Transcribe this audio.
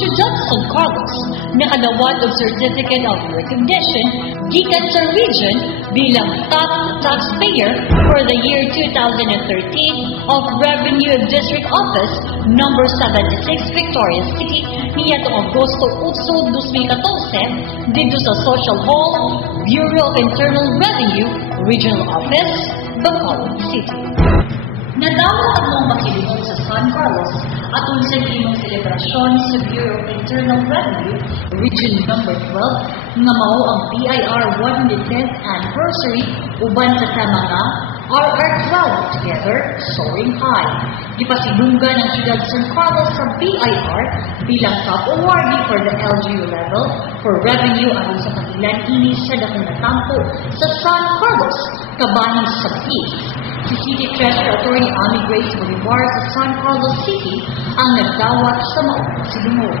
siyudad San Carlos nakadawat og Certificate of Recognition gikan sa region bilang top taxpayer for the year 2013 of Revenue District Office number 76 Victoria City nitong Agosto 8, 2014 dito sa Social Hall, Bureau of Internal Revenue, Regional Office, Bacolod City. Nadawat ang mga makilimot sa San Carlos at unsay imong selebrasyon sa Bureau of Internal Revenue, Region Number 12, nga mao ang BIR 110th Anniversary uban sa tema nga RR Cloud Together Soaring High. Gipasinunggan ang siyudad San Carlos sa BIR bilang top awardee for the LGU level for revenue aron sa kabilang ini sa dakong natampo sa San Carlos, kabahin sa East. Si City Treasurer Attorney Amy Grace Bolivar sa San Carlos City ang nagdawat sa maong silungod.